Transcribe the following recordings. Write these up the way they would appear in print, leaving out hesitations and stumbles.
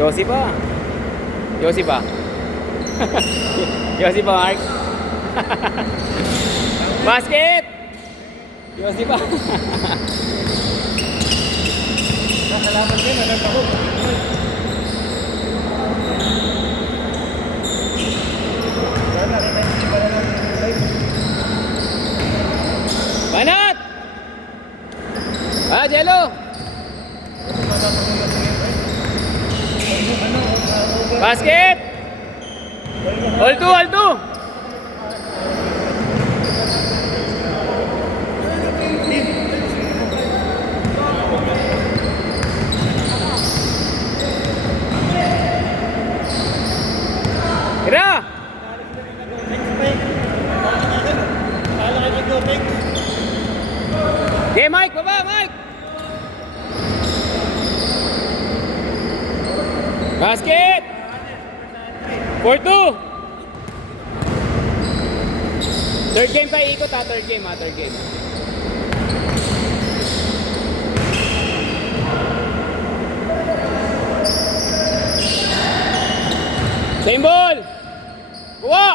Yossi pa. Yossi pa. Yossi pa, Mark. Basket! Yossi pa. Nakalaman din, alam ako. Banat! Ah, Jello! Basket! All two, all two! Tira! Okay, Mike, baba, Mike! Basket! 4-2! Third game tayo ikot ha, third game. Same ball! Kuha!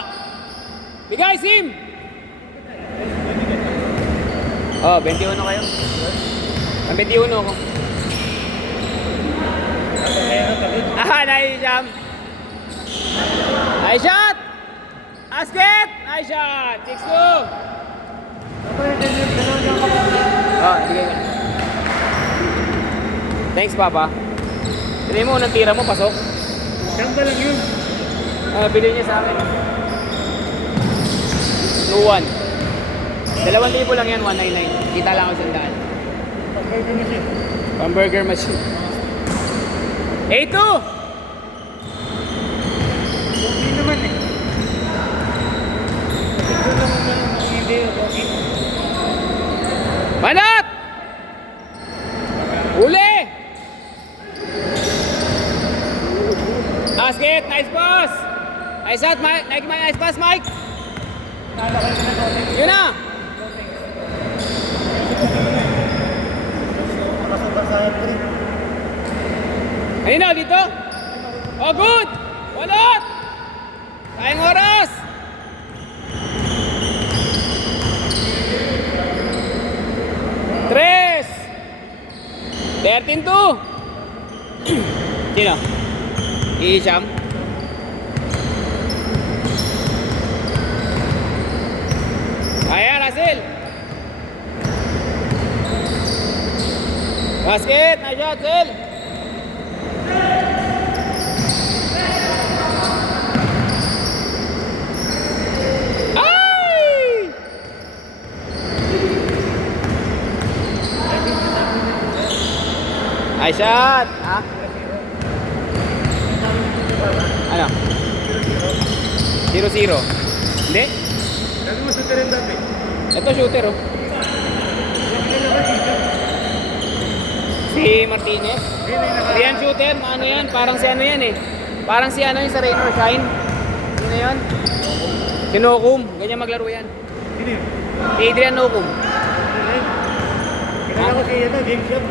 Bigay, Sim! Oh, 21 kayo. Ang 21 ako. Nice jump! Nice shot! Basket! Nice shot! 6-2! Oh, bigay ka. Thanks, Papa. Pili mo unang tira mo, pasok. Ganda lang yun. Bili niya sa akin. 2-1. 2,000 lang yan, 199. Kita lang ako sa daan. Pag-burger machine. Hamburger machine. 8-2! Okay naman eh. Ito naman na lang hindi, okay. Banat! Uli! Basket! Nice pass! Nice shot, Mike! Nice pass, Mike! Yun na! Ayun na, dito! Oh, good! Walot! Tayong oras! Tres! 13-2! Sino? Iisham? Kaya, Russell! Basket! Nice shot, Sel! Ay! Nice shot! Ha? Ano? 0-0. Hindi? Lagi mo shooter rin dati. Ito shooter oh. Si Martinez. Yan shooter, ano yan? Parang si ano yan eh. Parang si ano yung sa Rain or Shine. Sino yun? Si Nokum. Ganyan maglaro yan. Sino yun? Si Adrian Nokum. Kilala ko si ano, James Young.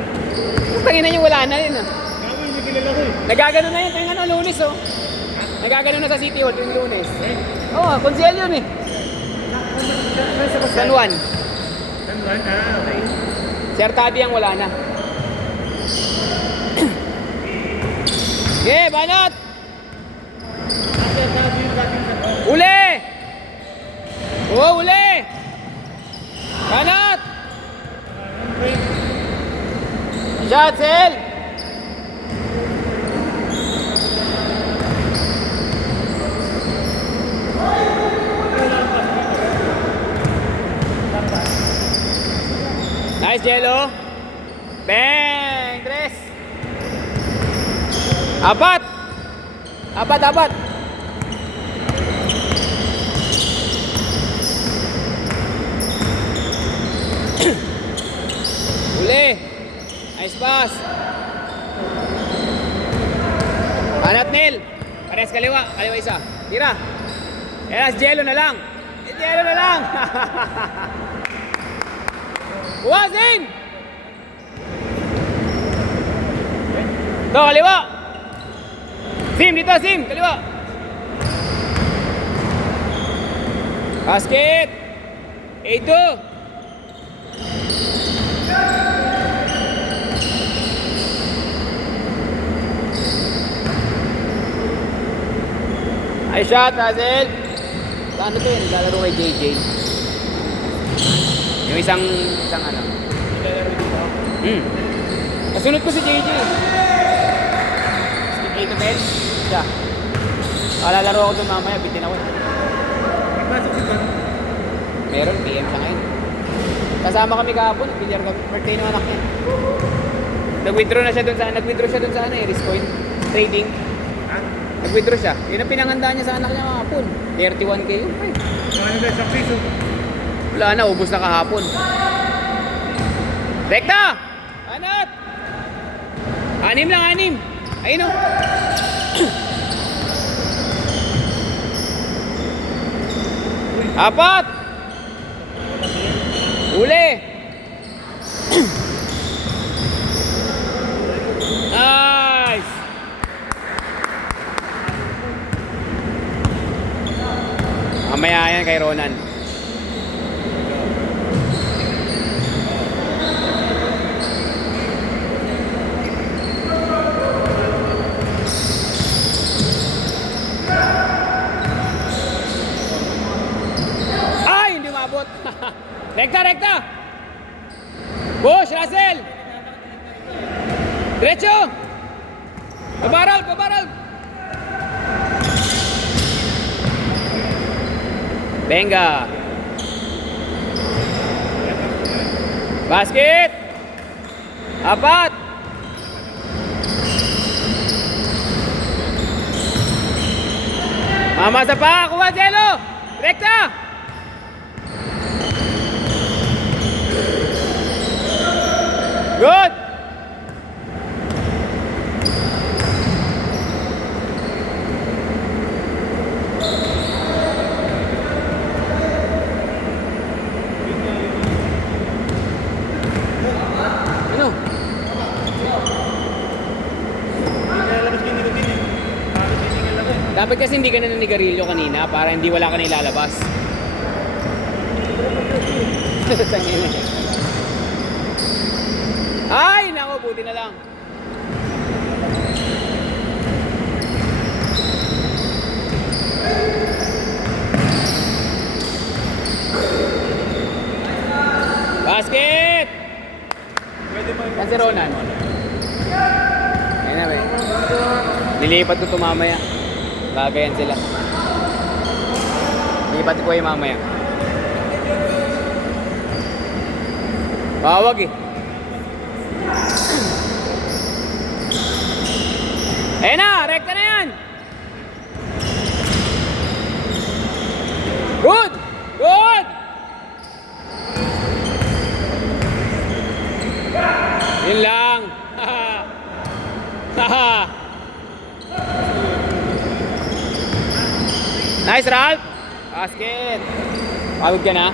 Tangin na yung wala na yun ah. Kami yung kilala ko eh. Nagagano na yun tuwing ano, Lunes oh. Nagagano na sa City Hall tuwing Lunes. Oo, konsel yun eh. San Juan. San Juan? Ah, okay. Si Artabi ang wala na. Okay, banat! Kasi sabi yung dating San Juan. Uli! Oo, uli! Banat! Shot, Sel! Nice, Jello! Bang! Tres! Apat! Uli! Nice pass! Anat Nil! Pares kaliwa isa. Tira! Yes, Jello na lang! Jello na lang! Buwasin! Ito, kaliwa! Sim, dito, Sim. Kaliwa. Basket. 8-2. Ay shot, Russell. Ano to yun? Naglalaro kay JJ. Yung isang ano. Kasunod ko si JJ. Skip 8 to 10. Siya. Lalaro ako doon mamaya. Bitin ako. Meron, PM siya ngayon. Kasama kami kahapon. Nag-bilyar kami. Birthday ng anak niya. Nag-withdraw siya doon sa ano eh. Risk coin. Trading. Nag-withdraw siya. Yun ang pinanganda niya sa anak niya kahapon. 31K yun. Ay. Ano ba, isang piso? Wala na, ubos na kahapon. Rekta! Anat! 6 lang, 6. Ayun o. Apat! Uli! Nice! Mamaya yan kay Ronan. Ay, hindi umabot. Rekta, rekta. Push, Russell. Diretso. Pabaral, pabaral. Benga. Basket. Apat. Mamasa pa. Kuha, Jello. Rekta. Good. Ano? Dapat kasi hindi ka na nanigarilyo kanina para hindi wala ka na ilalabas. Ay, nako, buti na lang. Basket! Yan si Ronan. Ayun na, may. Nilipat ko ito mamaya. Bagayan sila. Nilipat ko yung mamaya. Bawag eh. Ayun na, rekta na yan. Good! Good! Yun lang. Nice, Ralph. Basket. Pagod ka na?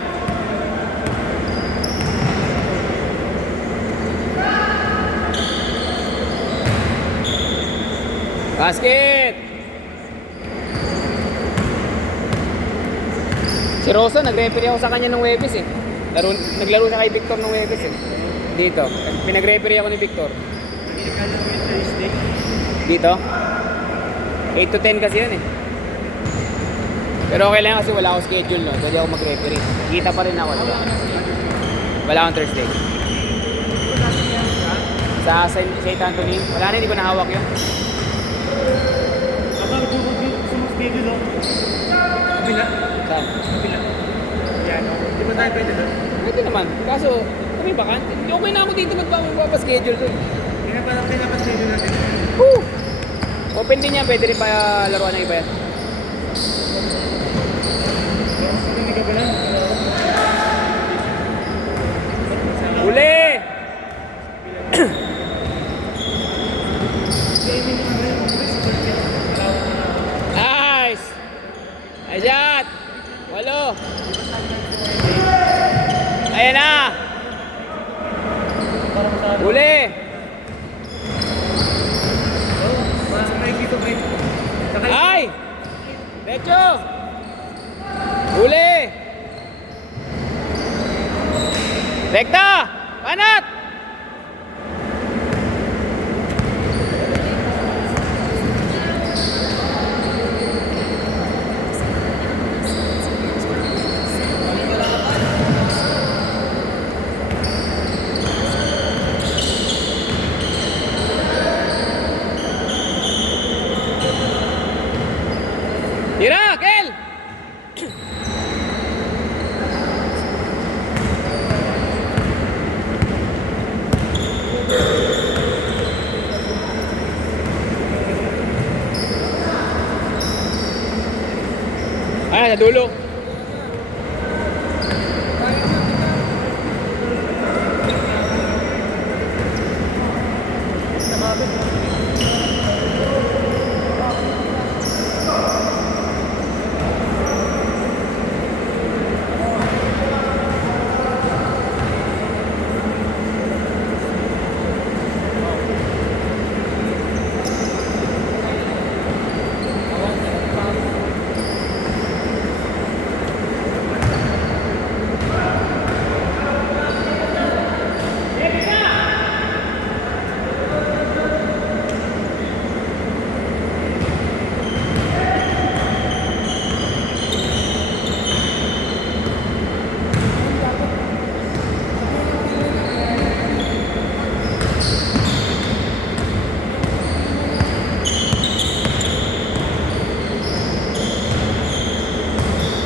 Basket! Si Rosa, nag-referee ako sa kanya nung Webes eh. Naglaro siya kay Victor nung Webes eh. Dito. Pinag-referee ako ni Victor. Dito? 8 to 10 kasi yun eh. Pero okay lang kasi wala akong schedule no. Pwede ako mag-referee. Kita pa rin ako. Diba? Wala akong Thursday. Sa St. Anthony. Wala na, hindi ko nahawak yun. Kapag schedule o? Kabila? Saan? Kabila. Yan. Di ba tayo pwede doon? Pwede naman. Kaso, kami bakante. Okay na ako dito magpapaschedule doon. Pinapaschedule natin. Woo! Open din yan. Pwede rin pa laruan ng iba yan. Hindi ka ba lang? Uli! Nice! Nice shot! 8. Ayan na! Uli! Masang nakikita ba yun? Derecho! Huli! Rekta! Panat! Tira, Kel! Ayan, sa dulo.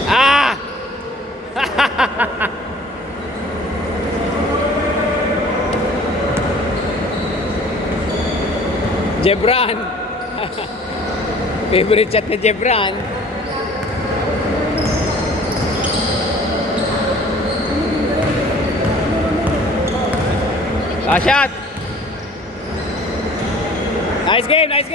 Ah! Jebran. Favorite chat ni Jebran. Ah, shot. Nice game, nice game.